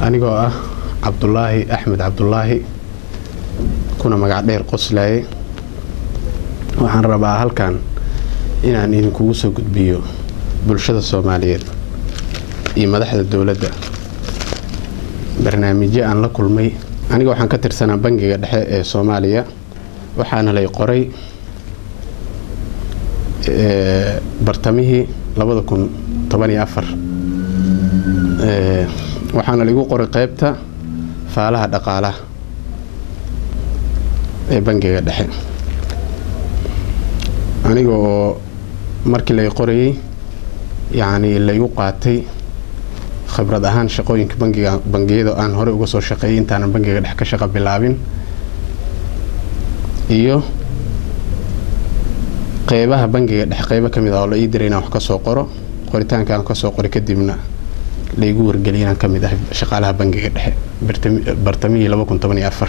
anigoo ah Cabdullaahi Axmed Cabdullaahi kuna magac dheer Qoslaaye waxaan rabaa halkan inaan idinkugu soo gudbiyo bulshada Soomaaliyeed iyo madaxda dawladda barnaamijyo aan la kulmay aniga waxaan ka tirsanaa bangiga dhexe ee Soomaaliya waxaana lay qoray bartamihii 2014 waxaana lagu qoray qaybta faalaha dhaqaalaha ee bangiga dhexe aniga oo markii la qorayay yaani la igu qaatay khibrad ahaan shaqooyinka bangiyada aan hore uga soo shaqeeyay intaan bangiga dhexe ka shaqo bilaabin iyo qaybaha bangiga dhexe qaybo kamid ah oo la ii diray inaan wax ka soo qoro qoritaanka aan ka soo qoray kadibna la igu wargeliyay inaan kamid ah shaqaalaha bangiga dhexe bartamihii 2014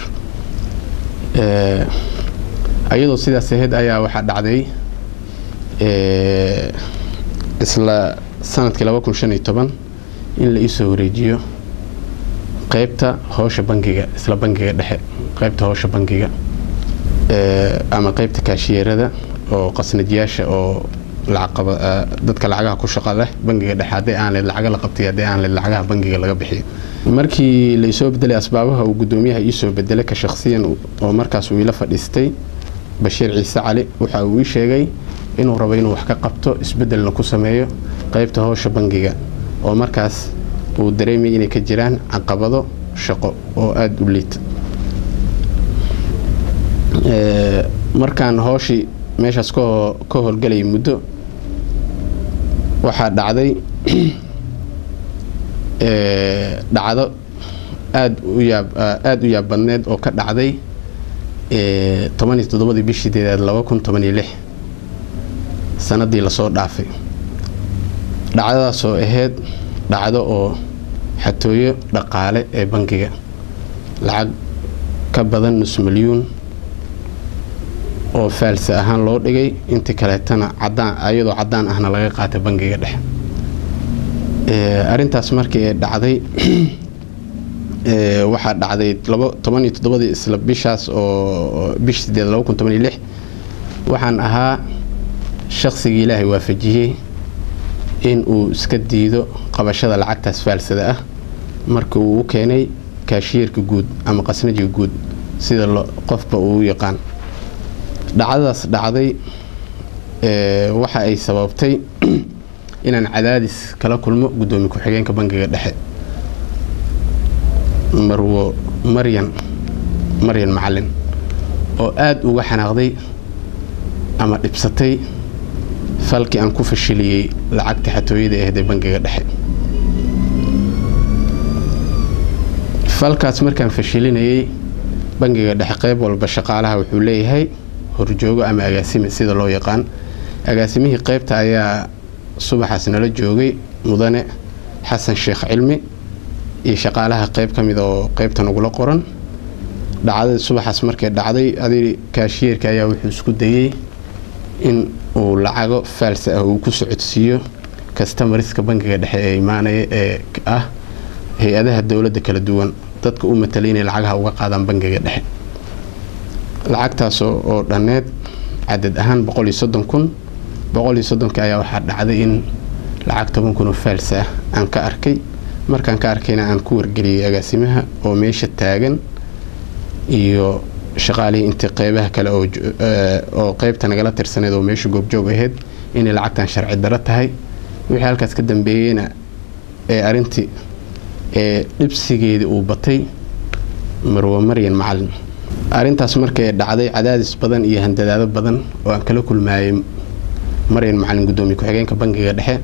ayadoo sidaas ahayd ayaa waxa dhacday isla sanadkii 2015 in la isoo wareejiyo qaybta hawsha bangiga isla bangiga dhexe qaybta hawsha bangiga ama qaybta kaashiyerada oo qasnadiyaasha oo dadka lacagaha ku shaqo leh bangiga dhexe hadii aan lacag la qabtay hadii aan lacagaha bangiga laga bixiyo markii la isoo bedelay asbaabaha uu gudoomiyaha isoo bedelay ka shakhsiyan oo markaas uu ila fadhiistay Bashiir Ciise Cali waxa uu sheegay inuu rabo inuu wax ka qabto isbedelna ku sameeyo qaybta hawsha bangiga oo markaas uu dareemay inay ka jiraan caqabado shaqo oo aad u liita markaan hawshii meeshaas ka howlgalay muddo waxa dhacday dhacdo aad u yaabadneed oo ka dhacday 17 bishii 2016 sanadii la soo dhaafay dhacdadaas oo ahayd dhacdo oo xatooyo dhaqaale ee bangiga lacag ka badan nus milyuun oo faalsa ahaan loo dhigay inta kale tana ayadoo cadaan ahna laga qaatay bangiga dhexe arintaas markii ay dhacday waxa dhacday 17 isla bishaas oo bishii 2016 waxaan ahaa shakhsigii Ilaahay waafajiyay in uu iska diido qabashada lacagtaas faalsada ah markii uu u keenay kaashiyerka guud ama qasnajiga guud sida qofba uu yaqaan dhacdadaas dhacday waxa ay sababtay inaan cadaadis kala kulmo gudoomiye ku-xigeenka bangiga dhexe Marwo Maryan Macallin oo aad uga xanaaqday ama dhibsatay falkii aan ku fashiliyay lacagta xatooyada ee bangiga dhexe falkaas markaan fashilinayay bangiga dhexe qayb walba shaqaalaha wuxuu leeyahay horjoogo ama agaasime sida loo yaqaan agaasimihii qaybta ayaa subaxaas nala joogay mudane Xasan Sheekh Cilmi iyo shaqaalaha qayb kamid oo qaybtan ugu la qoran dhacdada subaxaas markay dhacday adii kaashiyerka ayaa wuxuu isku dayay in uu lacago faalsa ah uu ku socodsiiyo customerska bangiga dhexe ee imaanaya ee ah hay'adaha dawladda kala duwan dadka u matalay inay lacagaha uga qaadaan bangiga dhexe lacagtaas oo dhaneed cadad ahaan 130,000 ayaa waxa dhacday in lacag 10,000 oo faalsa ah aan ka arkay markaan ka arkayna aan ku wargeliyay agaasimaha oo meesha taagan iyo shaqaalihii inta qaybaha kale oo qaybta nagala tirsaneed oo meesha goobjoog ahayd in lacagtan sharci darro tahay wixii halkaas ka dambeeyayna arintii dhibsigeedii uu batay Marwo Maryan Macallin arintaas markay dhacday cadaadis badan iyo handadaado badan oo aan kala kulmaayay Maryan Macallin gudoomiye ku-xigeenka bangiga dhexe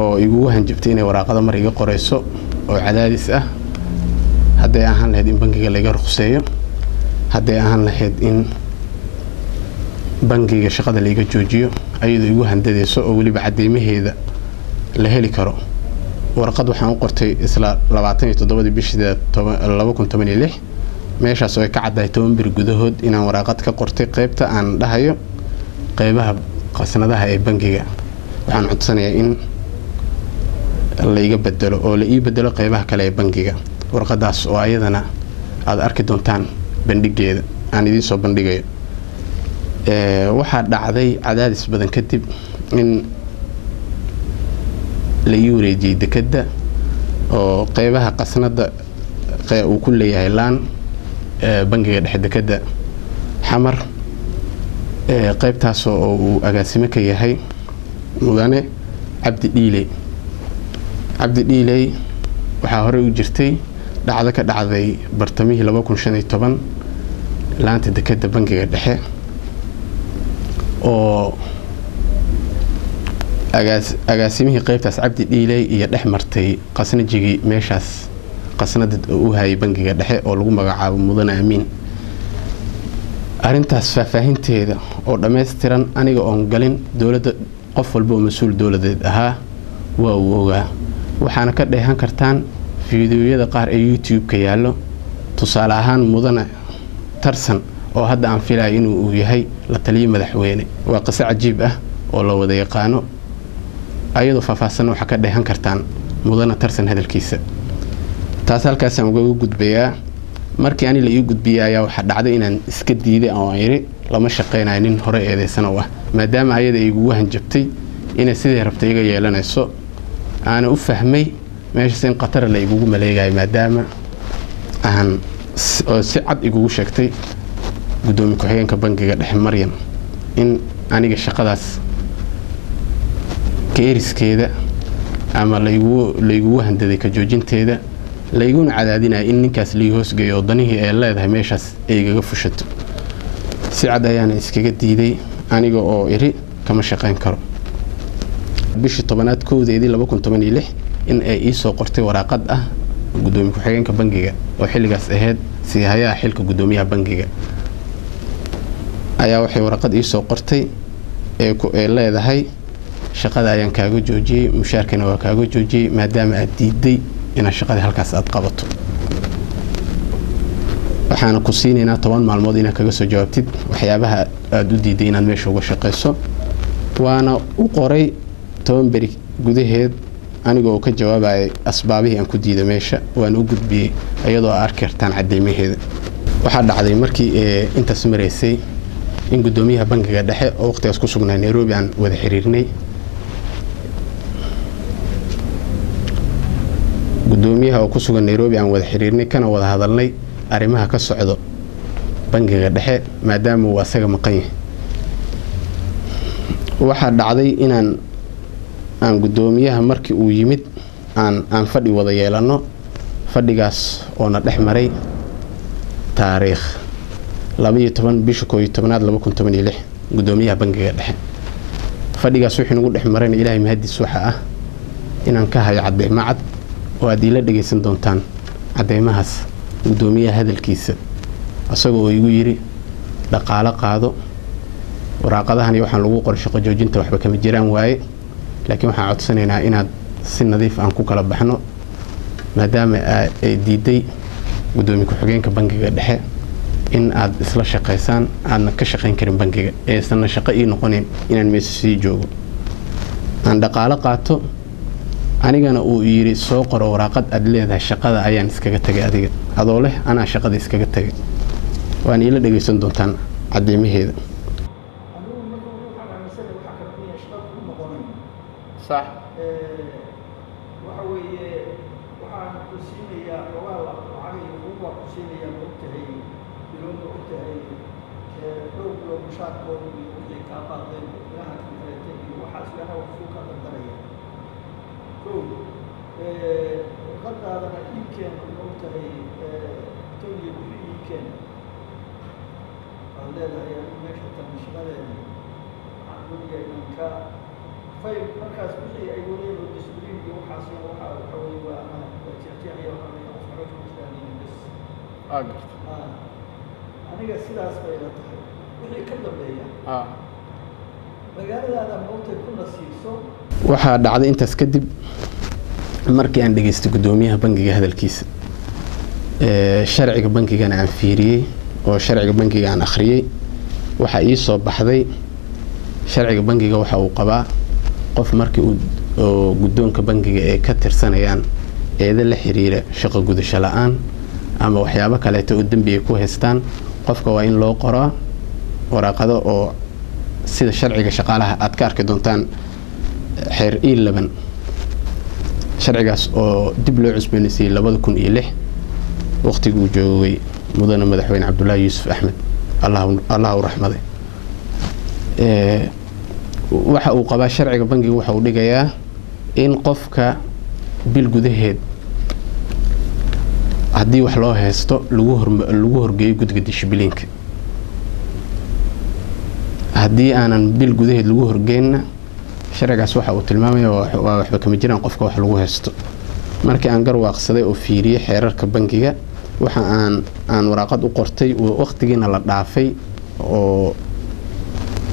oo igu hanjabtay inay waraaqada mar iga qoreyso oo cadaadis ah hadday ahaan lahayd in bangiga laga ruqseeyo hadday ahaan lahayd in bangiga shaqada laga joojiyo ayadoo igu handadayso oo waliba cadeymaheeda la heli karo warqad waxaan u qortay isla 27 bishii 2016 meeshaas oo ay ka caddahay 10 bir gudahood inaan waraaqad ka qortay qaybta aan dhahayo qaybaha qasnadaha ee bangiga waxaan codsanayaa in la iga bedelo oo la ii bedelo qaybaha kale ee bangiga warqadaas oo ayadana aad arki doontaan bandhigeeda aan idiin soo bandhigayo waxaa dhacday cadaadis badan kadib in la ii wareejiyay dekedda oo qaybaha qasnada uu ku leeyahay laan bangiga dhexe dekedda xamar qaybtaas oo uu agaasimo ka yahay mudane cabdi dhiiley waxaa hore u jirtay dhacdo ka dhacday bartamihii 2015 laanta dekedda bangiga dhexe oo agaasimihii qaybtaas cabdi dhiiley iyo dhex martay qasnajigii meeshaas qasnada u hayay bangiga dhexe oo lagu magacaabo mudane amiin arintaas faahfaahinteeda oo dhammaystiran aniga oon galin dowladda qof walba oo mas-uul dowladeed ahaa waa uu ogaa waxaana ka dheehan kartaan fiidiyoyada qaar ee youtube-ka yaallo tusaale ahaan mudane tarsan oo hadda aan filayo inuu yahay la taliyo madaxweyne waa qiso cajiib ah oo la wada yaqaano ayadoo faahfaahsan waxaa ka dheehan kartaan mudane tarsan hadalkiisa taas halkaasaan uga gudbayaa markii ani la ii gudbiyay ayaa waxaa dhacday inaan iska diiday oo aan yiri lama shaqeynayo nin hore eedeysan oo ah maadaama ayada igu hanjabtay inay sidii rabtay iga yeelanayso aana u fahmay meeshaas in qatar la igu maleegayo maadaama aan si cad igu sheegtay gudoomiye ku-xigeenka bangiga dhexe Maryam in aniga shaqadaas keeriskeeda ama la igu handaday ka joojinteeda la iguna cadaadinay in ninkaas la hoosgeeyo danihii ay leedahay meeshaas ay igaga fushato si cad ayaan iskaga diiday aniga oo iri kama shaqeyn karo bishii 10aad koodeedii 2016 in ay ii soo qortay waraaqad ah gudoomiye ku-xigeenka bangiga oo xilligaas ahayd si hayaa xilka gudoomiyaha bangiga ayaa waxay waraqad ii soo qortay ee leedahay shaqada ayaan kaaga joojiyay mushaarkana waa kaaga joojiyay maadaama aad diiday in shaqada halkaas aad qabato waxaan ku siinaynaa 10 maalmood inaad kaga soo jawaabtid waxyaabaha aad u diiday inaad meesha uga shaqeyso waana u qoray 10 bari gudaheed anigoo ka jawaabay asbaabihii aan ku diiday meesha waan u gudbiyay ayadoo arki kartaan cadeymaheeda waxa dhacday markii intaas mareysay in gudoomiyaha bangiga dhexe oo waqtigaas ku sugnaa Nairobi aan wada xiriirnay gudoomiyaha oo ku sugan Nairobi aan wada xiriirnay kana wada hadalnay arimaha ka socdo bangiga dhexe maadaama uu asaga maqan yahay waxa dhacday inaan gudoomiyaha markii uu yimid aan fadhi wada yeelano fadhigaas oo na dhex maray taariikh 12 bisha 11aad 2016 gudoomiyaha bangiga dhexe fadhigaas wixii nagu dhex maray Ilaahay mahadiis waxa ah inaan ka hayo cadeymo cad oo aad ila dhageysan doontaan cadeymahaas gudoomiyaha hadalkiisa asagoo igu yiri dhaqaale qaado waraaqadahan waxaan lagu qoray shaqo joojinta waxba kama jiraan waaye laakiin waxaan codsanaynaa inaad si nadiif aan ku kala baxno maadaama ay diiday gudoomiye ku-xigeenka bangiga dhexe in aad isla shaqeysaan aadna ka shaqeyn karin bangiga aysan shaqo ii noqonin inaan meesha sii joogo aan dhaqaale qaato anigana uu yiri soo qoro waraaqad aad leedahay shaqada ayaan iskaga tagay adiga adoo leh anaa shaqada iskaga tagay waan ila dhageysan doontaan cadeymaheeda صح waxa weeye waxaan ku siinayaa ogaal lacag ugu ku siinayaa ogtahay bilowga ogtahay dhowr mushaarkooda iyo wixii ka qaadeen ilaha kaleete iyo waxaas yana wax ku ka daraya qadaadana iibkeen ogtahay tooyi wixii iibkeen aan leedahay meesha tan shaqadeena waxaan doonaya inaan ka fayl markaas wixii ay wadeen oo discipliin iyo waxaas waxa weeye waa ama jeexjeexaya waxa weeye waxba ku istaagin bas aniga sidaas bay la tahay wixii ka dambeeya magaaladaada mootay ku nasiibso waxaa dhacday intaas kadib markii aan dhageystay gudoomiyaha bangiga hadalkiisa sharciga bangigana aan fiiriyay oo sharciga bangiga aan akhriyay waxa ii soo baxday sharciga bangiga waxa uu qabaa qof markii uu oo guddoonka bangiga ee ka tirsanayaan eeda la xiriira shaqo gudasho la'aan ama waxyaabo kaleeto oo dembi ay ku haystaan qofka waa in loo qoraa waraaqado oo sida sharciga shaqaalaha aad ka arki doontaan xeer 11 sharcigaas oo dib loo cusboonaysiiyay 2006 waqtigii uu joogay mudane madaxweyne Cabdullaahi Yuusuf Axmed Allah u raxmaday waxa uu qabaa sharciga bangiga waxa uu dhigayaa in qofka bil gudaheed haddii wax loo haysto lagu horgeeyo guddiga dishibiliinka haddii aanan bil gudaheed lagu horgeynna sharcigaas waxa uu tilmaamayaa waa waxba kama jiraan qofka wax lagu haysto markii aan garwaaqsaday oo fiiriyay xeerarka bangiga waxa aan waraaqad u qortay waqtigiina la dhaafay oo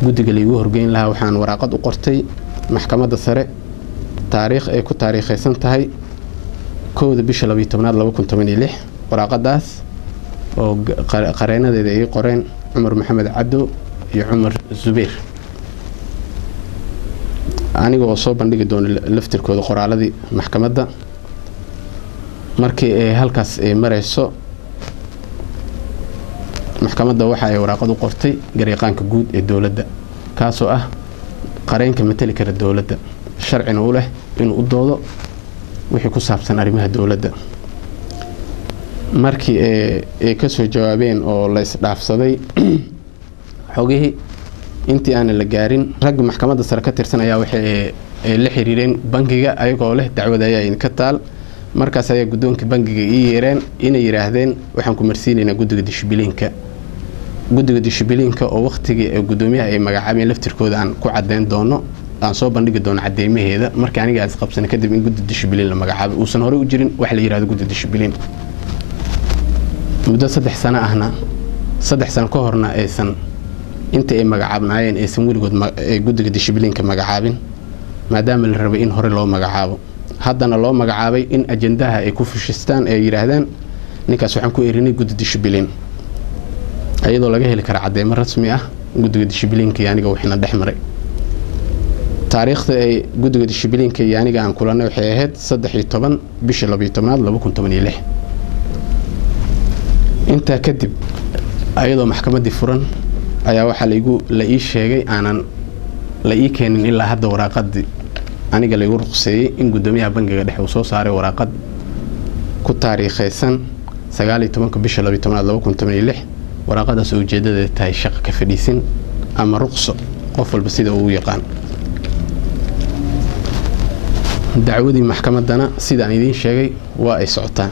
guddiga lagu horgeyn lahaa waxaan waraaqad u qortay maxkamadda sare taariikh ay ku taariikhaysan tahay 1 bisha 12/2016 waraaqadaas oo qareenadeeda ay qoreen Cumar Maxamed Cabdo iyo Cumar Zubeer aniga oo soo bandhigi doona laftirkooda qoraaladii maxkamadda markii ay halkaas ay marayso maxkamadda waxa ay waraaqad u qortay gareeqaanka guud ee dawladda kaasoo ah qareenka matali kara dawladda sharcina u leh inuu u doodo wixii ku saabsan arrimaha dawladda markii ay ka soo jawaabeen oo la isdhaafsaday xogihii intii aan la gaarin rag maxkamadda sare ka tirsan ayaa waxay la xiriireen bangiga ayagoo leh dacwada ayaa in ka taal markaas ayaa guddoonka bangiga ii yeereen inay yiraahdeen waxaan ku marsiinaynaa guddiga dishibiliinka oo waqtigii guddoomiyaha ay magacaabeen laftirkooda aan ku cadeyn doono aan soo bandhigi doono cadeymaheeda markii aniga aan isqabsanay kadib in guddi dishibiliin la magacaabo uusan hore u jirin wax la yiraahdo guddi dishibiliin muddo 3 sano ahna 3 sano ka horna aysan inta ay magacaabnaayeen aysan weligood guddiga dishibiliinka magacaabin maadaama la rabay in hore loo magacaabo haddana loo magacaabay in ajendaha ay ku fushistaan ay yiraahdaan ninkaas waxaan ku erinay guddi dishibiliin ayadoo laga heli kara cadeymo rasmi ah guddiga dishibiliinka aniga waxina dhexmaray taariikhda ay guddiga dishibiliinka aniga aan kulanay waxay ahayd 13 bisha 12/2016 inta kadib ayadoo maxkamaddii furan ayaa waxa la ii sheegay aanan la ii keenin ilaa hadda waraaqadii aniga la igu ruqseeyay in guddoomiyaha bangiga dhexe uu soo saaray waraaqad ku taariikhaysan 19 bisha 12/2016 waraaqadaas oo ujeedadeedu tahay shaqo ka fadhiisin ama ruqso qof walba sida uu yaqaan dacwadii maxkamaddana sida aan idiin sheegay waa ay socotaa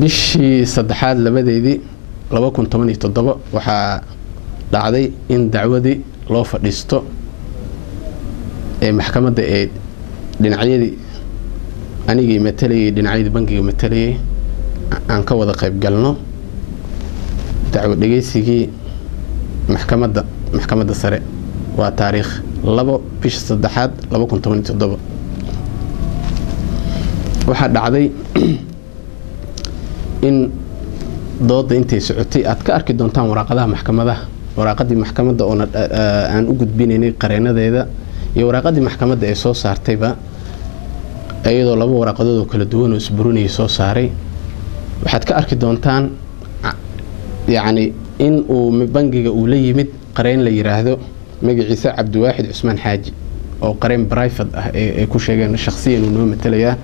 bishii saddexaad labadeedii 2017 waxaa dhacday in dacwadii loo fadhiisto ee maxkamadda ee dhinacyadii anigii matalayay dhinacyadii bangiga matalayay aan ka wada qayb galno dacwad dhageysigii maxkamadda sare waa taariikh 2 bisha saddexaad 2017 waxaa dhacday in dooda intay socotay aad ka arki doontaan waraaqadii maxkamadda oo aan u gudbinaynay qareenadeeda iyo waraaqadii maxkamadda ay soo saartayba ayadoo 2 waraaqadood oo kala duwan oo isburinayay soo saaray waxaad ka arki doontaan yacni in uu bangiga uu la yimid qareen la yiraahdo magaciisa Cabdiwaaxid Cusmaan Xaaji oo qareen private ah ee ku sheegeen shakhsiyan uu noo matalayaa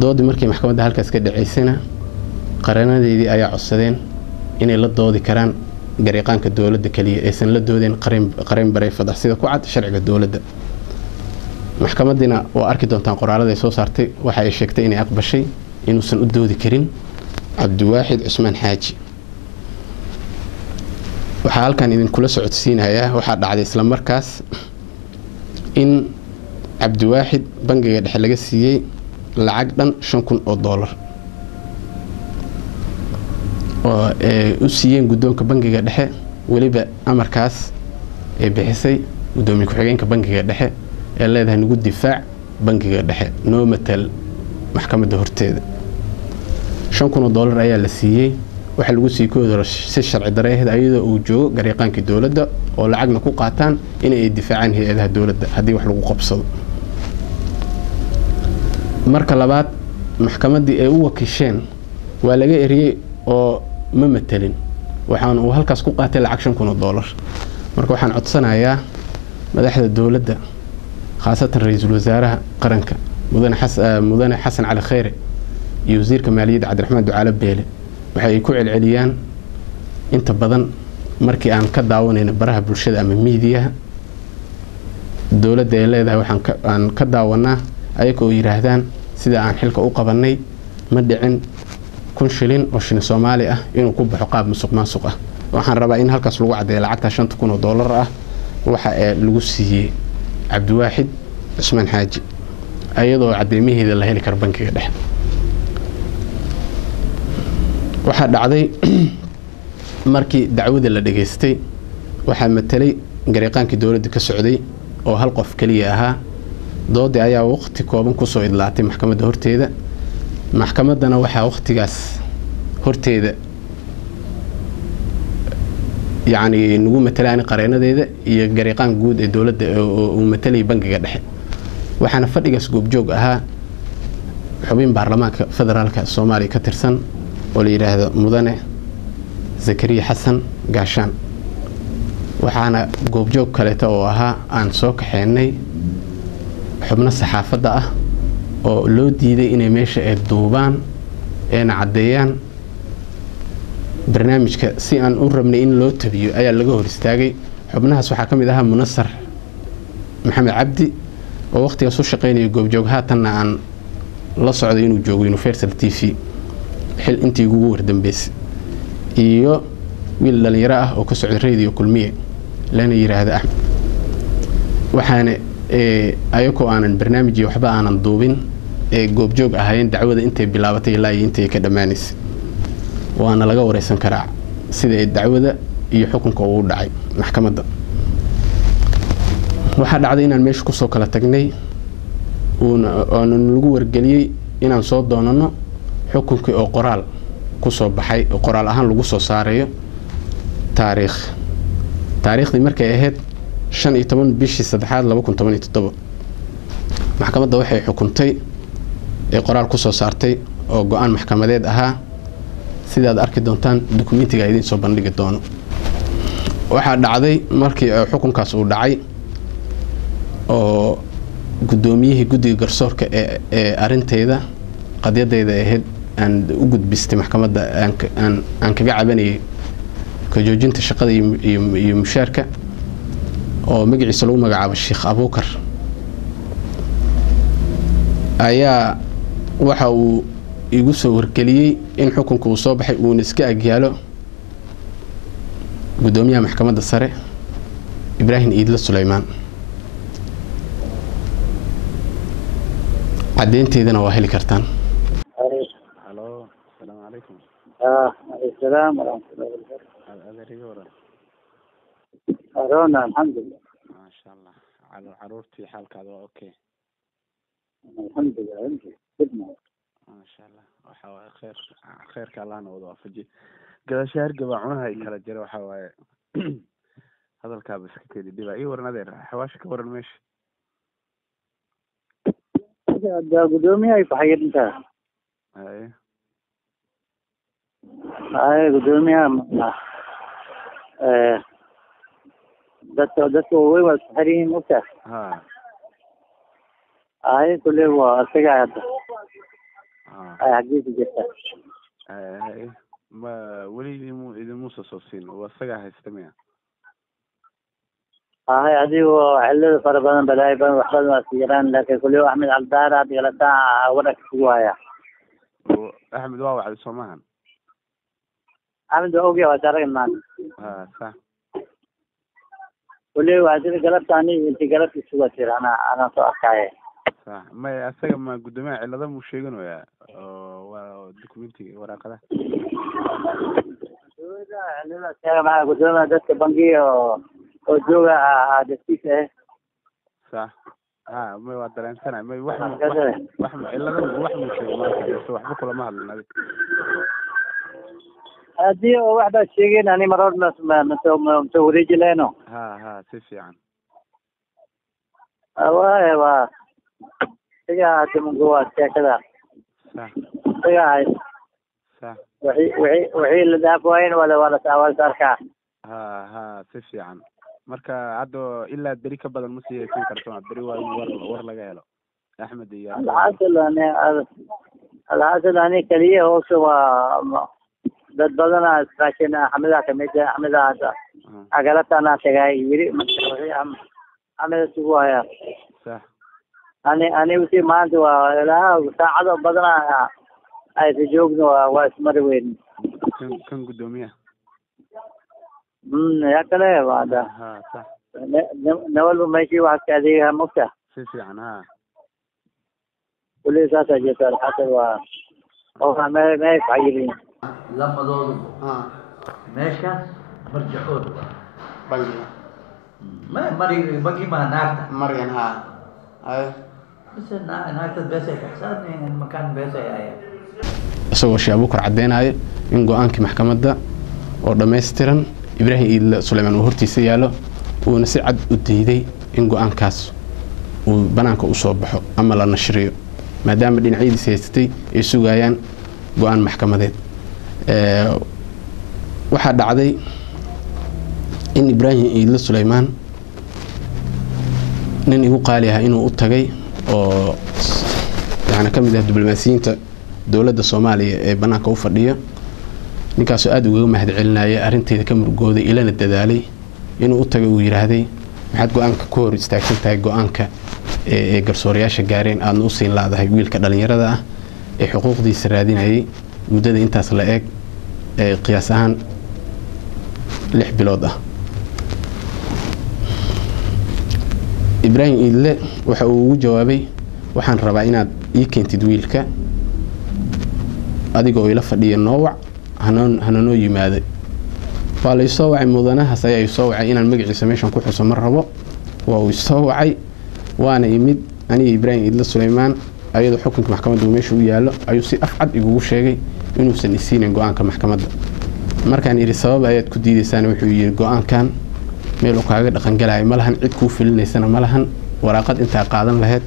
doodii markii maxkamadda halkaas ka dhaceysana qareenadeedii ayaa codsadeen inay la doodi karaan gareeqaanka dawladda kaliya aysan la doodeen qareen private ah sida ku cad sharciga dawladda maxkamaddina waa arki doontaan qoraalada ay soo saartay waxa ay sheegtay inay aqbashay inuusan u doodi karin Cabdiwaaxid Cusmaan Xaaji waxaa halkan idinkula socodsiinayaa waxaa dhacday isla markaas in Cabdiwaaxid bangiga dhexe laga siiyay lacag dhan $5,000 oo u siiyeen guddoonka bangiga dhexe waliba amarkaas ay bixisay gudoomiye ku-xigeenka bangiga dhexe ee leedahay nagu difaac bangiga dhexe noo matal maxkamadda horteeda $5,000 ayaa la siiyay waxa lagu sii koodo si sharci darro ah ayadoo uu joogo gareeqaankii dawladda oo lacagna ku qaataan inay difaacaan hay'adaha dawladda haddii wax lagu qabsado. marka labaad maxkamaddii ay u wakiisheen waa laga eriyey oo ma matelin waxaan uu halkaas ku qaatay lacag $5,000. marka waxaan codsanayaa madaxda dawladda khaasatan ra'iisul wasaaraha qaranka mudane xasan cali khayre iyo wasiirka maaliyadda cabdiraxmaan ducaale beele waxay ku celceliyaan inta badan markii aan ka daawanayno baraha bulshada ama miidiyaha dawladda ay leedahay waxaan ka daawanaa ayagoo yiraahdaan sida aan xilka u qabanay ma dhicin 1,000 shilin oo shilin Soomaali ah inuu ku baxo qaab musuqmaasuq ah. waxaan rabaa in halkaas lagu cadeeyo lacagta $5,000 ah waxa lagu siiyay Cabdiwaaxid Cusmaan Xaaji ayadoo cadeemihiida la heli karo bankiga dhexe. waxa dhacday markii dacwada la dhageystay waxa matalay gariiqaankii dawladda ka socday oo hal qof kaliya ahaa. doodii ayaa waqti kooban ku soo idlaatay maxkamadda horteeda. maxkamaddana waxa waqtigaas horteeda يعني نقول مثلا قرينا ذي يجريقان جود الدولة ومثلي بنك جدح وحنا فرق سجوب جوج حبين برلمان فدرالك الصومالي كترسن ولي هذا مدنه زكريا حسن قاشان وحنا جوب جوج كلته عن سوق حيني حبنا الصحافة ده ولو دي إني ماشي الدوبان إن عديان برنامجك si aan u rabnay in loo tabiyo ayaa laga hor istaagay. xubnahaas waxa kamid ah Munassar Maxamed Cabdi oo waqtiga soo shaqeynaya goobjoog haatanna aan la socday inuu joogo Universal TV xil intii ugu wardambeysay iyo wiil dhalinyaro ah oo ka socday radio kulmiye lana yiraahdo Axmed. waxaana ayako aanan barnaamijyo waxba aanan duubin goobjoog ahayn dacwada intay bilaabatay ilaa intay ka dhamaanaysay وانا laga wareysan karaa sida dacwada iyo xukunka uu dhacay maxkamadda. waxa dhacday inaan meesha ku soo kala tagnay oo lagu wargeliyay inaan soo doonano xukunkii oo qoraal ku soo baxay oo qoraal ahaan lagu soo saareeyo taariikhdii markay ahayd 15 bishii 3aad 2017 maxkamadda waxay xukuntay qoraal ku soo saartay oo go'aan maxkamadeed ahaa sidaad arki doontaan dokumentiga idin soo bandhigi doono. waxa dhacday markii xukunkaas uu dhacay oo gudoomiyihii guddiga garsoorka ee arinteeda qadiyadeyda ahayd aan u gudbistay maxkamadda aan kaga cabanayay ka joojinta shaqada iyo mushaarka oo magaciisa lagu magacaabo Sheekh Abuukar ayaa waxa uu igu soo wargeliyay in xukunku uu soo baxay uu iska agyaalo gudoomiyaha maxkamadda sare Ibrahim Iidle Suleymaan. cadeynteedana waa heli kartaan. Hello, السلام عليكم. السلام ورحمة الله وبركاته. هذا ريورا. أرونا الحمد لله. ما شاء الله. على عرورتي حالك هذا أوكي. الحمد لله أنت خدمة. ما شاء الله. وحوا خير كالله نوضع فجي. قد شهر قبعونها يكلا جرى وحوا هذا الكابس كتير دي بقى ورنا ذير حواشك ورا المش. ده قدومي أي فحير أنت. أي. قدومي ده هو والسحرين وكذا. كله هو أرتجع هذا. حقيقي جدا. ما ولي إذا موسى صوصين وسجع هيستمع. هذه هو علة فربنا بلايبان وحفظ وسيران لكن كل يوم أحمد على الدار هذه غلطة ورك شوية. أحمد واو على سماهن. أحمد أوجي وترى الناس. صح. كل يوم هذه غلط ثاني أنت غلط شوية أنا صاحي. صح ما أسير ما قدامي على ذا مش شيء ويا ودوكيمنتي ورقة ده. لا أسير ما قدامي ده كبنجي وجوه هذا فيه. صح. ما يودرين سنة ما وحنا إلا ذا وحنا شيء ما كان يسوي وحنا كل ما هذا هذه واحدة شيء أنا مرات متورج لنا ها si fiican أيوة تجاه من جوا كذا صح تجاه صح وحي اللي دافوين ولا سوال تركه ها si fiican marka hadda ilaa beri ka badan ma sii haysan karto beri waa in war laga helo Axmed iyo الحاصل أنا كليه هو سوا dad badan iskaashin Axmeda kamid Axmeda hada agalata tagay yiri Axmeda suwaya صح ani wixii maanta waa ilaa saacado badan ay joogno waa ismar weyn kan gudoomiyaha ya kale waada ha صح nawal meeshii wax ka adeega mufta si fiican ha kulli saasa jeeto alxasan waa oo ma faa'iidin لما دول ماشي مرجعون bangi ما باقي ما ناكتا maryan ha ay بس ناكتا بس احسان المكان بس يعني isagoo Sheekh Abuukar cadeynaayo in go'aankii maxkamadda oo dhameystiran Ibrahim Iidle Suleymaan uu hortiisa yaalo uu si cad u diiday in go'aankaas uu banaanka u soo baxo ama la nashriyo maadaama dhinacyadiisa haystay ay sugayaan go'aan maxkamadeed waxaa dhacday in Ibrahim Iidle Suleymaan nin igu qaali ah inuu u tagay oo yaani kamid ah diblomaasiyiinta dawladda Soomaaliya ee banaanka u fadhiya ninkaas oo aad uga mahad celinaya arinteeda ka murugooday ilana dadaalay inuu u tagay uu yiraahday maxaad go'aanka ku hor istaagsan tahay go'aanka ee garsoorayaasha gaareen aad u siin laadahay wiilka dhalinyarada ah ee xuquuqdiisa raadinayay muddada intaas la eeg ee qiyaas ahaan 6 bilood ah Ibrahim Iidle waxa uu ugu jawaabay waxaan rabaa inaad ii keentid wiilka adigoo ila fadhiya noowac hanoo yimaado waa la soo wacay mudanahaas ayaa soo wacay inaan magaciisa meeshan ku xuso mar rabo waa uu soo wacay waana imid aniga Ibrahim Iidle Suleymaan ayadoo xukunka maxkamadda meesha u yaalo ayuu si afcad igu sheegay inuusan isiinin go'aanka maxkamadda markaan iri sabab ayaad ku diidaysaan wuxuu yiri go'aankan meel uu kaaga dhaqan galay malahan cid ku filinaysana malahan waraaqad inta qaadan lahayd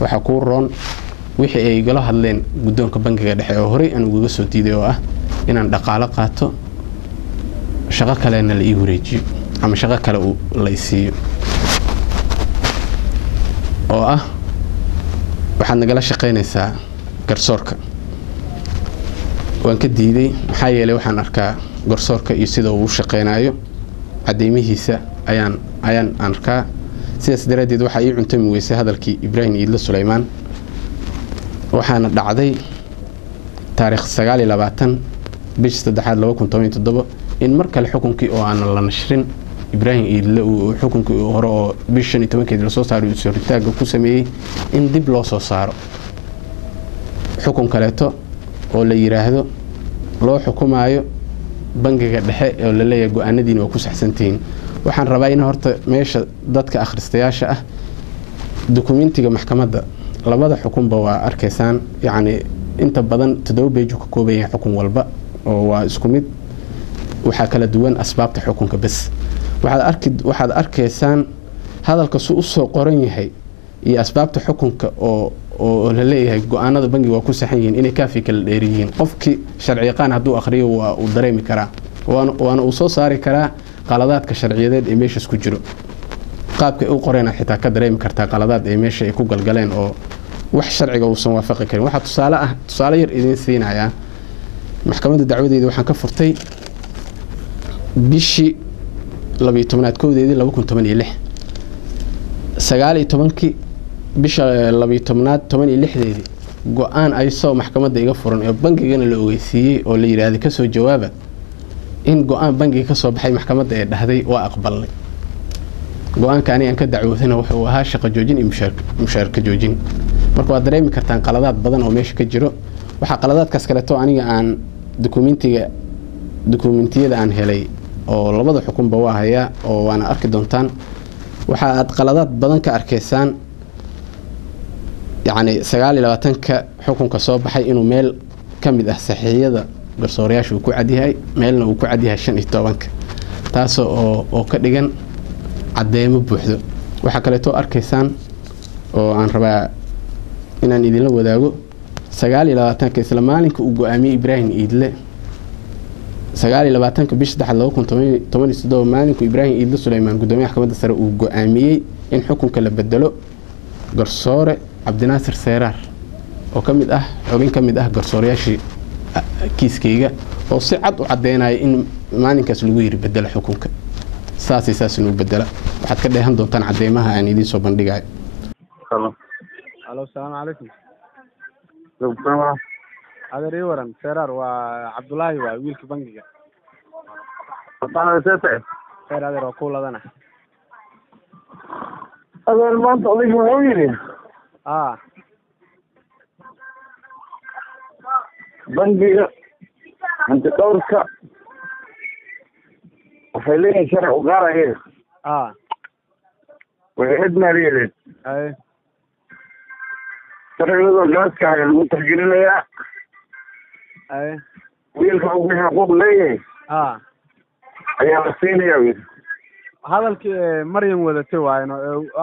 waxa ku roon wixii ay galo hadleen gudoonka bangiga dhexe oo horay aan uga soo diiday oo ah inaan dhaqaale qaato shaqo kalena la ii wareejiyo ama shaqo kale uu la isiiyo oo ah waxaad nagala shaqeynaysaa garsoorka waan ka diiday maxaa yeelay waxaan arkaa garsoorka iyo sida uu shaqeynayo cadeymihiisa ayaan arkaa sidaas daraadeed waxa ii cuntami weysay hadalkii Ibrahim Iidle Suleymaan waxaana dhacday taariikh 29 bishii 3 2017 in mar kale xukunkii oo aan la nashrin Ibrahim Iidle uu xukunkii hore oo bishii 12 la soo saaray soo ritaaga ku sameeyay in dib loo soo saaro xukun kaleeto oo la yiraahdo loo xukumayo bangiga dhexe oo la leeyahay go'aanadiina waa ku saxsantiin waxaan rabaa in horta meesha dadka akhristayaasha ah dokumentiga maxkamadda labada xukunba waa arkaysaan yaani inta badan 7 page ka kooban yahay xukun walba oo waa isku mid waxa kala duwan asbaabta xukunka bas waxaad arkaysaan hadalka soo soo qoran yahay iyo asbaabta xukunka oo la leeyahay go'aanada bangiga waa ku saxan yihiin inay kaafi kala dheer yihiin qofkii sharci yaqaan hadduu akhriyo waa uu dareemi karaa waana uu soo saari karaa qaladaadka sharciyadeed ee meesha ku jiro qaabka uu qoreena xitaa ka dareemi kartaa qaladaad ee meesha ay ku galgaleen oo wax sharciga uusan waafaqi karin waxa tusaale yar idin siinaya maxkamadda dacwadeeda waxaan ka furtay bishii 12 koodeedii 2016 19 bisha 12 go'aan ay soo maxkamadda iga furan ee bangigana la ogeysiiyay oo la yiraahdo ka soo jawaaba in go'aan bangiga ka soo baxay maxkamadda ee dhahday waa aqbalay go'aankani aan ka dacwoodana wuxuu ahaa shaqo joojin iyo mushaarka joojin marka waad dareemi kartaan qaladaad badan oo meesha ka jiro waxa qaladaadkaas kale to aniga aan dokumentiyada aan helay oo labada xukunba waa haya oo waana arki doontaan waxa aad qaladaad badan ka arkaysaan يعني 29 حكم كسب حي إنه ميل كمد صحية garsoorayaasha uu ku cadyahay meelna uu ku cadyahay 15 taasoo ka dhigan cadeymo buuxdo waxa kale oo arkaysaan oo aan rabaa inaan idinla wadaago 29 isla maalinka uu go'aamiyay Ibrahim Iidle 29 bisha 2017 maalinka Ibrahim Iidle Suleymaan gudoomiyaha maxkamadda sare uu go'aamiyay in xukunka la bedelo garsoore Cabdinaasir Seeraar oo kamid ah xubin kamid ah garsoorayaashii kiiskayga oo si cad u cadeynaya in maalinkaas lagu yiri bedelo xukunka saas inuu bedela waxaad ka dheehan doontaan cadeymaha aan idin soo bandhigayo Hello السلام عليكم Salaam. adeer waran Seeraar waa Cabdullaahi waa wiilka bangiga Waxaan seetay. adeer oo kuuladana Adeer maanta adigu wuxuu yiri bangiga inta dhowrka waxay leeyihiin sharci u gaaraya waxay idmaariyeen sharciyada gaaska ayaa lagu tixgelinayaa wiilka ugu xuquuq leeyahay ayaa la siinayaa wiil hadalkii Maryam wadatay waayno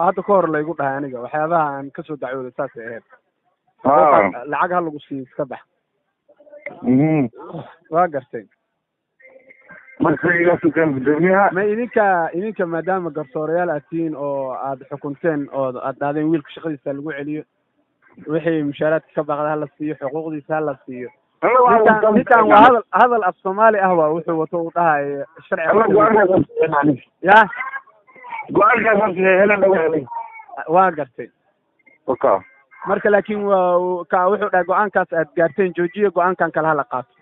hadda ka hor la igu dhahay aniga waxyaabaha aan ka soo dacwooday saas ay ahayd lacag hal lagu siiyo iska bax waa gartay marka iga sukan gudoomiyaha ma idinka maadaama garsoorayaal atiin oo aad xukunteen oo aad dhaadeen wiilka shaqadiisa lagu celiyo wixii mushaaraadka ka baqda la siiyo xuquuqdiisa la siiyo ninkan waa hadal af Soomaali ah waa wuxuu wato u dhahay sharci ya go'aankaas helan dhawaanay waa gartay okay marka laakiin wuxuu dhahay go'aankaas aad gaarteen joojiye go'aankan kala hala qaato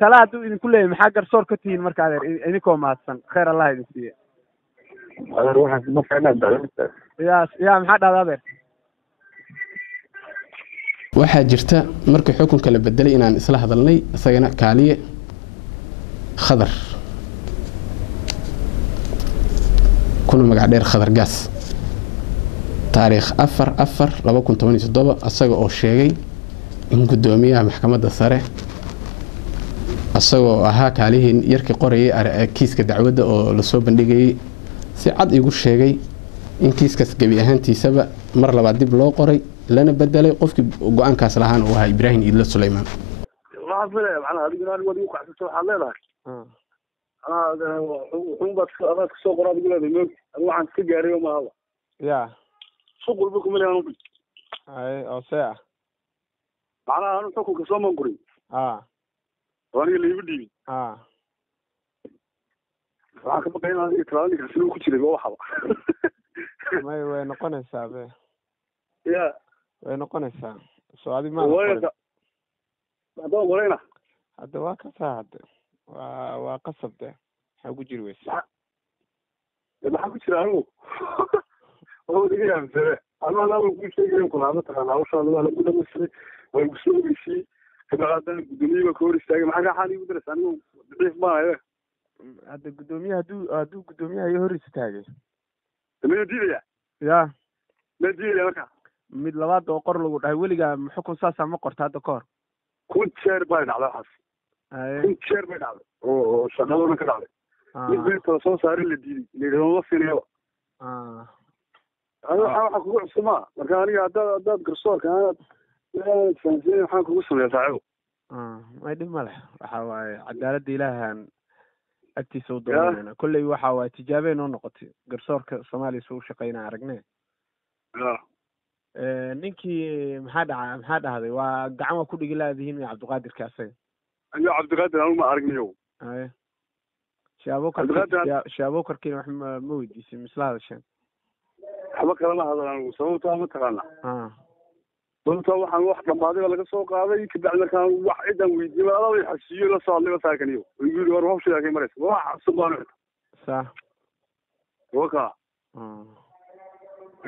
tala hadduu idinku leeyahay maxaa garsoor ka tihiin marka adeer idinkoo mahadsan khayr Allah idin siiye adeer waxaad ma fiicnaa yaa maxaa dhahdaa adeer waxaa jirta markii xukunka la bedelay inaan isla hadalnay isagana kaaliye khadar kuna magac dheer khadar gaas taariikh 4/4/2017 asaga oo sheegay in gudoomiyaha maxkamadda sare asagoo ahaa kaalihii yarkii qorayay kiiska dacwadda oo la soo bandhigay si cad igu sheegay in kiiskaas gabi ahaantiisaba mar labaad dib loo qoray lana bedelay qofkii go'aankaas lahaan oo ahaa Ibrahim Iidle Suleymaan waxaan filayaa macnaha adigu inaad wadi u qaxsato waxaad leedahay wuxuun baad ka soo qoraa adigu leedahay moog adigu waxaan iska gaaray ma aha ya suuq walba kuma leeyahay oo see macnaha anu xukunka soo mangurin aniga la igu dhiibin waxaan ka baqay inaan adiga talaadani kalsina ku jiray waa waxaba may way noqonaysaa be ya way noqonaysaa soo adi ma hadda qorayna hadda waa ka saade waa qasab de waxa ku jiri weysa maxaa ku jira anigu oo diga yaabsade ama la ku sheegay kuna ama taqaan hawshaada waa lagu dhamaystiray way ku soo geysay kadib gudoomiyaha ka hor istaagay maxaa xal igu diray anigu dhif maayo hadda gudoomiyaha hadduu gudoomiyaha hor istaagay ma diidaya ya ma diidaya marka mid labaad oo qor lagu dhahay weliga xukun saasa ma qorta hadda ka hor kun jeer bay dhacday waxaas kun jeer bay dhacday oo shaqadooda ka dhacday mid beerta soo saaray la diiday leeyahay ma fiinayo waxa kugu cusuma marka aniga haddaad garsoorka aad fahansiin waxaan kugu sameeyaa saaxiibo may dhib ma leh waxa waaye cadaaladda ilaahan agtiisa u doonayna kolley waxa waaye tijaabeen oo noqotay garsoorka Soomaaliya soo shaqeynaa aragnay ninkii maxaa dhahday waa gacan waa ku dhigi laadihiin iyo Cabdiqaadir Kaasaga ayo Cabdiqaadir anu ma aragniyo shaabookarkiina wax ma weydiisay misla hadasheen waxba kalama hadlaan sababtaa ma taqaana sababtaa waxaan wax dhamaaday laga soo qaaday kadib markaan wax ciidan weydiiyay adoo xasiyo la soo hadlay saakaniyo yiri war hawsha ay marayso wax subaan sa waka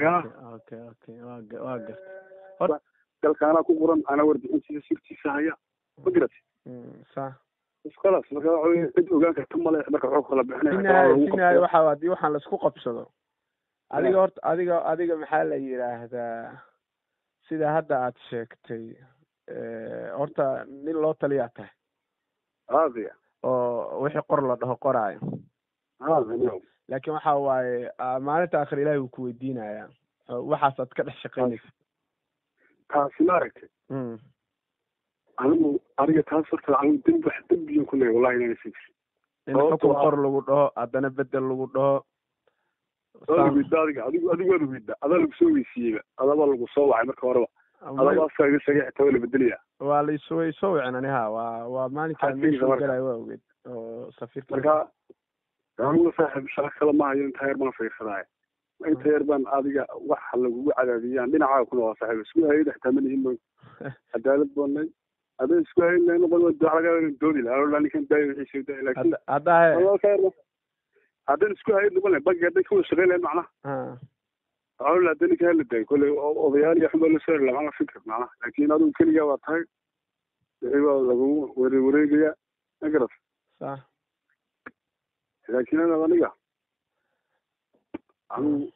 ya okay waa gartay dalkaana ku qoran ana warbixintiisa sirtiisa haya ma garatay sa iskalaas marka waxa ogaan karta male marka wuxuu kala bixinaya waxa hadii waxaan la isku qabsado adiga horta adiga maxaa la yiraahdaa sida hadda aad sheegtay horta nin loo taliyaa tahay هذا oo wixii qor la dhaho qoraayo هذا اليوم laakiin waxa waaye maalinta aakhir ilaahay uu ku weydiinayaa waxaasaad ka dhex shaqaynaysa كاسمارك aniga taas horta anigu dembiyo ku leeyahay wallahi inaan isii in xukun qor lagu dhaho haddana bedel lagu dhaho adigu waad weyda adaa lagu soo weysiiyeyba adaba lagu soo wacay marka horeba adaba askaaga sheegay xitaa waa la bedelaya waa la soo wicin aniha waa maalinkaan meesha galay waa ogeed oo safiirka marka anigu saaxiib shaqo kale ma hayo inta yar baan fiirsaday inta yar baan adiga waxa lagugu cadaadiyaan dhinacaaga kuna waa saaxiib isku hayay xitaa ma nihin cadaalad boonay هذا اسمه إنه نقول درجة الدولي لا ولا نكون دايم يعيش دايم لكن هذا والله خير هذا اسمه هاي نقول بقى ده كل شغال معنا أقول هذا اللي كان لدي كل أضيال يحمل السر لا معنا فكرة معنا لكن هذا كل جوات هاي هو لقوه وري جا أقرب صح لكن أنا غنية عم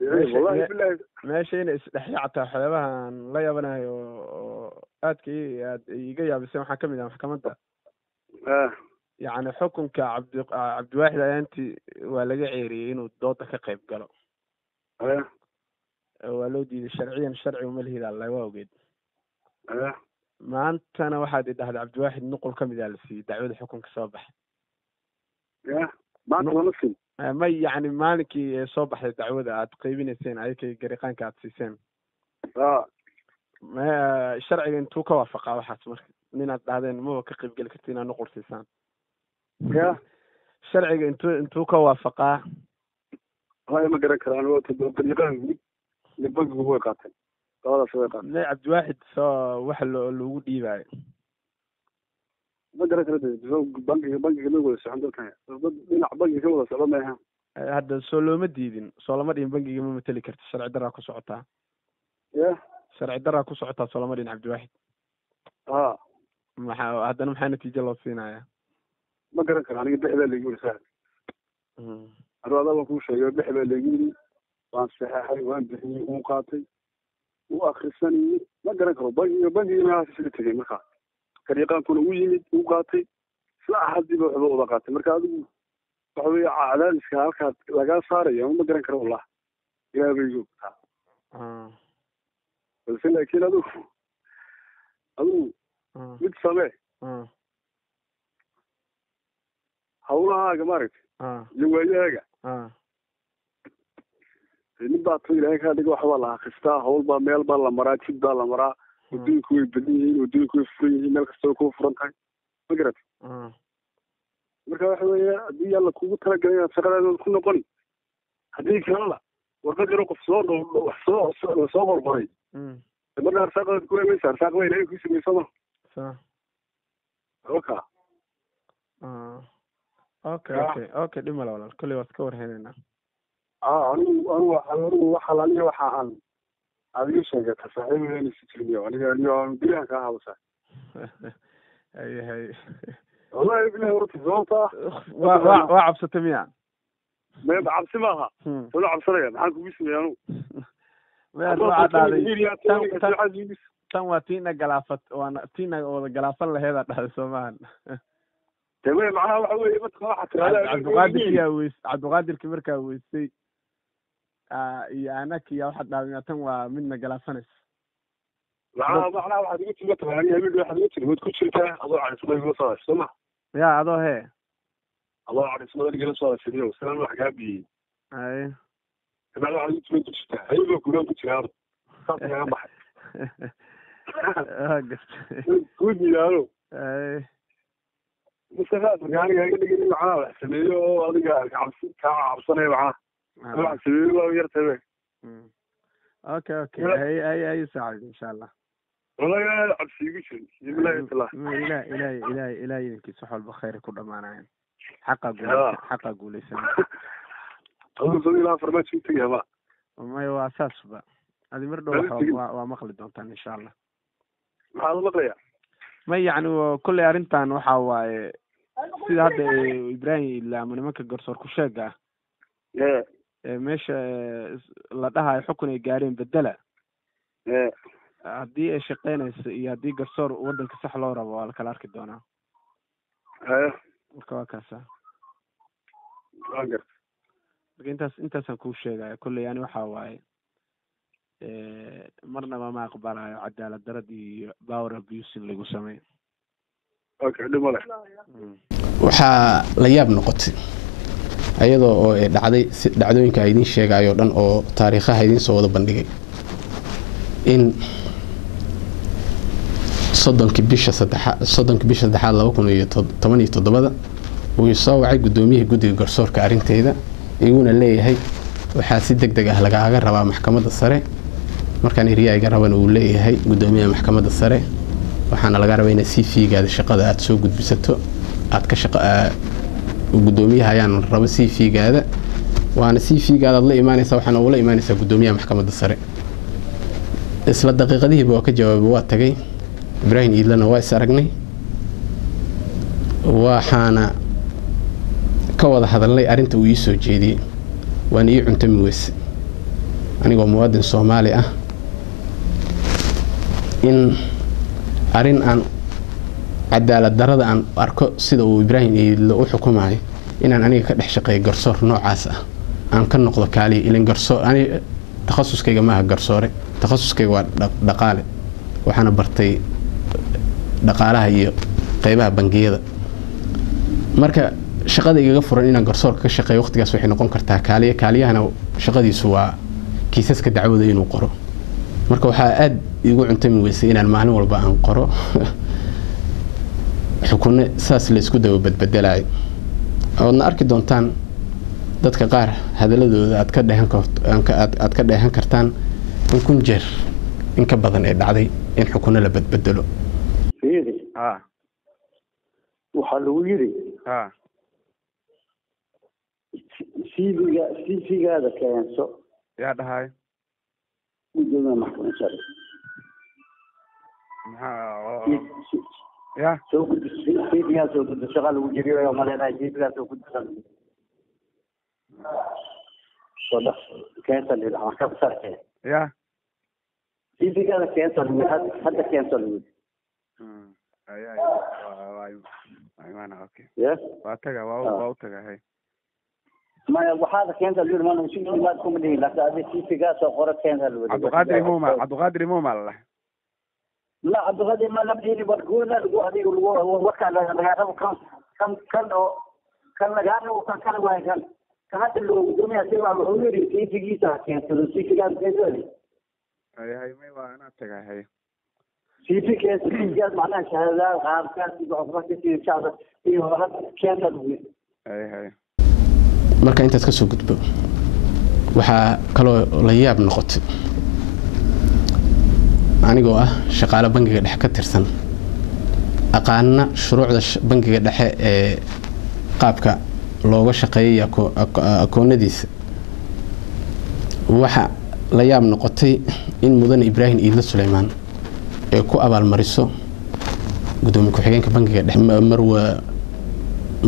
والله بالله ماشي isdhexyaacta waxyaabahan la yaabanayo aadka iga yaabisay waxaa kamid ah maxkamadda yani xukunka cabdiwaaxid ayaantii waa laga ceeriyey inuu dooda ka qayb galo waa loo diiday sharciyan sharciga malihida alla waa ogeed maantana waxaad idhahday cabdiwaaxid nuqul kamid ah la siiyey dacwada xukunka soo baxay maanta lama siin may yani maalinkii soo baxday dacwada aad qaybinayseen ayakay gariqaanka aad siiseen sharciga intuu ka waafaqaa waxaas marka ninaad dhahdeen maba ka qaybgeli karti inaad nuqul siisaan sharciga intuu ka waafaqaa haya ma garan karaan gariqaan iyo bankigu way qaateen labadaas way qaateen may cabdiwaaxid soo waxa loogu dhiibaayo ما قدرت بنك ما يقول سعند كان دينا بنك كذا سلام ما هذا سولو ما ديدين سولو ما دين بنك ما متلي كرت شرع درا ku socota شرع درا ku socota sولو ما دين عبد الواحد هذا maxaa natiijo loo siinaya ma garan karo aniga bixda la yiri saar arwada ku sheegay bixda la yiri waan saxaxay waan bixiyay uu qaatay uu akhrisanay ma garan karo bank ma sii tagay markaa kariiqaankuna u yimid uu qaatay isla ahadiiba wuxuu wada qaatay marka adigu waxa weeye cadaadiska halkaas laga saarayo ma garan karo wallah ilaahay joogta balse laakiin adigu mid samee hawlahaaga maaragtay iyo waayaaga nin baa tu ilaahay kaa dhigo waxbaa la akhristaa hawl baa meel baa la maraa jid baa la maraa wadooyinku way badan yihiin wadooyinku way furan yihiin meel kastoo ku furan tahay ma garat marka waxa weeye haddii alla kugu talagalay inaad shaqadaada ku noqon haddii kalena warqad yaro qof wax soo hormaray marka arsaaqadaad ku eemaysa arsaaq waa ilaahay ku samaysama oka okay dhimala walaal kolley waad ka warheenaynaa anigu waxa laliya waxa aan adiga sheegata saaxiibadeen isijirmiyo aniga guryaha kaa habasa hay wallahi bilahi horta sababta waa cabsatay miya ma cabsi maaha wala cabsanaya maxaan kugu sameeyay anigu tan waa tiina galaafat waana tiina wada galaafan laheeda dhahday soomahan tawee macnaha waxa weeye marka waxa tirada cabdiqaadirkii markaa weysay iyo anakiya waxaad dhahday tan waa midna galaafanaysa macnaha waxaad igu tiri mataqaani habeen waxaad igu tiri waad ku jirtaa adoo cadismada igala soo hashay sooma ya adoo hee adoo cadismada igala soo hashay salaan wax kaa biyey ay habeen waxaad igu tiri ku jirtaa hayadoo gulaan ku jiraa saas kaga baxay ku diyaano ay mustafaad markaaniga iga dhigin macnaha wax sameeyo oo adiga kaa cabsanaya macnaha wax sameeyo waa yartabe okay ay saacid insha allah والله عبسي يقول بالله الله إلهي يمكن صحوا البخير كل أمانة حقا قولي سنة أقول صدي لا فرمات شو تيجي بقى وما هو أساس بقى هذه مرة ومخلد دونتان إن شاء الله هذا مقلية ما يعني كل أرنتان وحوا سيد هذا إبراهيم اللي من مكة قرصور كشجع مش لدها حكم الجارين بالدلة haddii ay shaqeynayso iyo haddii garsoor waddanka sax loo rabo waa la kala arki doonaa marka waa kaasa marka intaasaan kuu sheegaya kolley yani waxa waaye marnaba ma aqbalayo cadaalad darad iyo power abuse in lagu sameeyo waxaa la yaab noqotay ayadoo oo ay dhacday dhacdooyinka ay idin sheegayo dhan oo taariikhaha idin soo wada bandhigay in 30 bisha saddexaad 2017 uu soo wacay gudoomiyihii guddiga garsoorka arinteeda iyaguna leeyahay waxaa si degdeg ah lagaaga rabaa maxkamadda sare markaan eriya iga raban uu leeyahay gudoomiyaha maxkamadda sare waxaana laga rabaa inaad CV-gaada shaqada aad soo gudbisato aad ka shaqo gudoomiyaha ayaan raba CV-gaada waana CV-gaada la iimaanaysa waxaana ula iimaanaysa gudoomiyaha maxkamadda sare isla daqiiqadihiiba waa ka jawaabay waa tagay Ibrahim Iidlana waa is aragnay waxaana ka wada hadalnay arinta uu ii soo jeediyay waan ii cuntami weyse anigoo muwaadin Soomaali ah in arin aan cadaalad darada aan arko sida uu Ibrahim Iidle u xukumayo inaan aniga ka dhex shaqeeyo garsoor noocaas ah aan ka noqdo kaaliye ilin garsoor ani takhasuskayga ma aha garsoore takhasuskayga waa dhaqaale waxaana bartay dhaqaalaha iyo qaybaha bangiyada marka shaqada igaga furan inaan garsoorka ka shaqeeyo waqtigaas waxay noqon kartaa kaaliyahana shaqadiisu waa kiisaska dacwada inuu qoro marka waxaa aad igu cuntami weysay inaan maalin walba aan qoro xukunno saas la isku daba badbedelaay oodna arki doontaan dadka qaar hadaladooda aad ka dheehan kartaan in kun jeer in ka badan ee dhacday in xukunno la badbedelo waxaa lagu yiri CV-gaada keenso yaa dhahay gudoomiyaha maxkamadda sare ya soo gudbi CV-gaa soo gudbi shaqa lagu jiriyo maleenahay CV-gaa soo gudbi soda keensa lila maxkamadda sare ya CV-gaada keensa hadda keensa lagu aymaana okay yes waa taga waa u taga hay maya waxaad keenta lil man si imaad ku midii la taadi CV-gaa soo qoro keenta lil Abduqaadir Muuma la la Abduqaadir ma labdiini badgoona lagu adiga lagu warka laga rabo kan oo kan laga rabo kan waa kan hadda loo gudoomiyaha si waa loo yiri CV-giisa keenta CV-gaa keenta hay may waa ana taga hay CV-gaa macnaha shahaadada qaabkaas iyo waxbarashada iyo shaqada iyo keenta lagu hay marka intaas ka soo gudbo waxaa kaloo la yaab noqotay anigoo ah shaqaale bangiga dhexe ka tirsan aqaana shuruucda bangiga dhexe ee qaabka looga shaqeeyay akoonadiisa waxa la yaab noqotay in mudan Ibrahim Iidle Suleymaan ee ku abaalmariso gudoomiye ku-xigeenka bangiga dhexe Marwa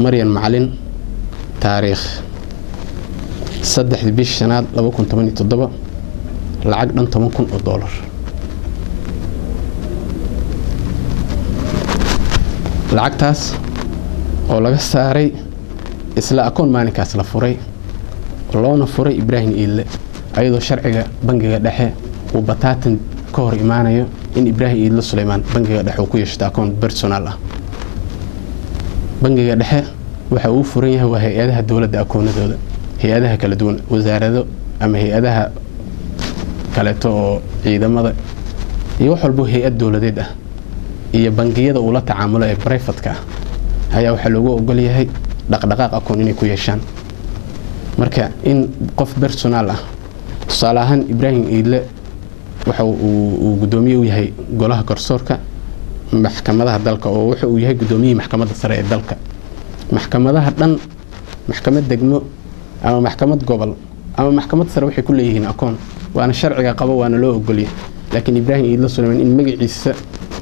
Maryan Macalin taariikh 3 bishii shanaad 2017 lacag dhan $10,000 lacagtaas oo laga saaray isla akoon maalinkaas la furay loona furay Ibrahim Iidle ayadoo sharciga bangiga dhexe uu bataatan ka hor imaanayo in Ibrahim Iidle Suleymaan bangiga dhexe uu ku yeesho akoon personal ah bangiga dhexe waxa uu furan yahay waa hay'adaha dawladda akoonadooda hay'adaha kala duwan wasaarado ama hay'adaha kale oo ciidamada iyo wax walba hay'ad dawladeed ah iyo bangiyada uu la tacaamulo ee private-ka ayaa waxa loogu ogol yahay dhaqdhaqaaq akoon inay ku yeeshaan marka in qof personal ah tusaale ahaan Ibrahim Iidle waxa uu gudoomiye u yahay golaha garsoorka maxkamadaha dalka oo waxa uu yahay gudoomiyihii maxkamadda sare ee dalka maxkamadaha dhan maxkamad degmo ama maxkamad gobol ama maxkamad sare waxay ku leeyihiin akoon waana sharciga qabo waana loo ogol yahay laakiin Ibrahim Iidle Suleymaan in magaciisa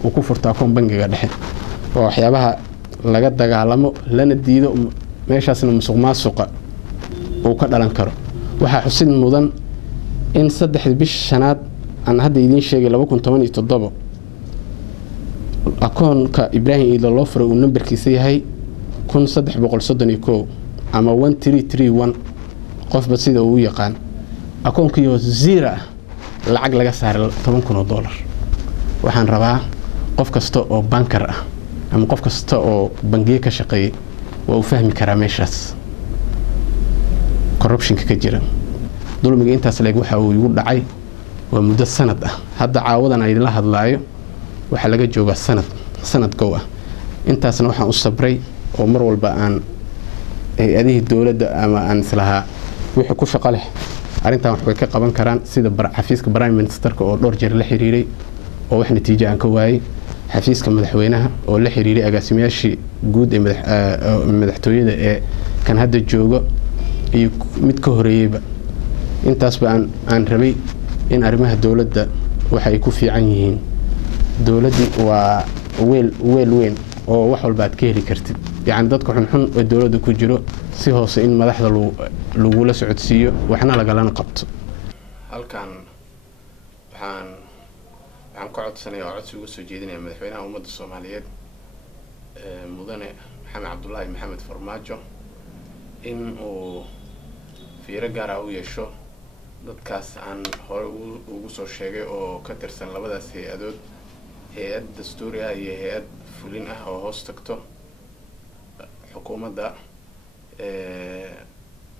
uu ku furto akoon bangiga dhexe oo waxyaabaha laga dagaalamo lana diido meeshaasna musuqmaasuqa uu ka dhalan karo waxa xusid mudan in 3 bishii shanaad aan hadda idiin sheegay 2017 akoonka Ibrahim Iidlo loo furay uu nambarkiisa yahay 1331 ama 1331 qofba sida uu yaqaan akoonkiyo zero lacag laga saaray $10,000 waxaan rabaa qof kasta oo bankar ah ama qof kasta oo bangiga ka shaqeeya waa uu fahmi karaa meeshaas corruption ka jira dulmiga intaas leeg waxa uu igu dhacay waa muddo sanad ah hadda caawadan ay la hadlaayo waxa laga joogaa sanad gow ah intaasna waxaan u sabray oo mar walba aan hay'adaha dawladda ama aan islaha wixii ku shaqo leh arintan wax way ka qaban karaan sida xafiiska prime ministerka oo dhowr jeer la xiriiray oo wax natiijo aan ka waayay xafiiska madaxweynaha oo la xiriiray agaasimayaashii guud ee madaxtooyada ee kan hadda jooga iyo mid ka horeeyayba intaas baan rabay in arrimaha dawladda waxa ay ku fiican yihiin dawladdu waa weel weyn oo wax walba aad ka heli kartid yani dadku xun oo dawladda ku jiro si hoose in madaxda lagu la socodsiiyo waxna lagalana qabto halkan waxaan ka codsanayaa codsi uga soo jeedinaya madaxweynaha ummadda Soomaaliyeed mudane Maxamed Cabdullaahi Maxamed Farmaajo in uu fiiro gaar ah u yeesho dadkaas aan hore ugu soo sheegay oo ka tirsan labadaas hay'adood hay'ad dastuuri ah iyo hay'ad fulin ah oo hoos tagto xukuumadda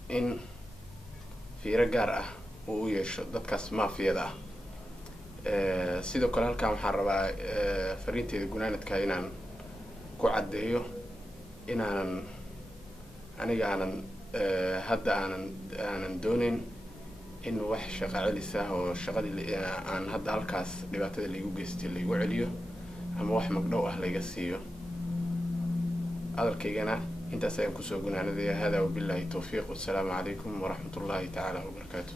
in fiiro gaar ah uu u yeesho dadkaas maafiyada ah sidoo kale halkan waxaan rabaa fariinteeda gunaanadka inaan ku cadeeyo inaanan aniga hadda aanan doonin in wax shaqo celis ah oo shaqadii aan hadda halkaas dhibaatada lagu geystay lagu celiyo ama wax magdhow ah laga siiyo hadalkaygana intaas ayaan kusoo gunaanadaya hada wabillahi tawfiiq wasalaamu calaykum waraxmatullaahi tacaala wabarakaatuh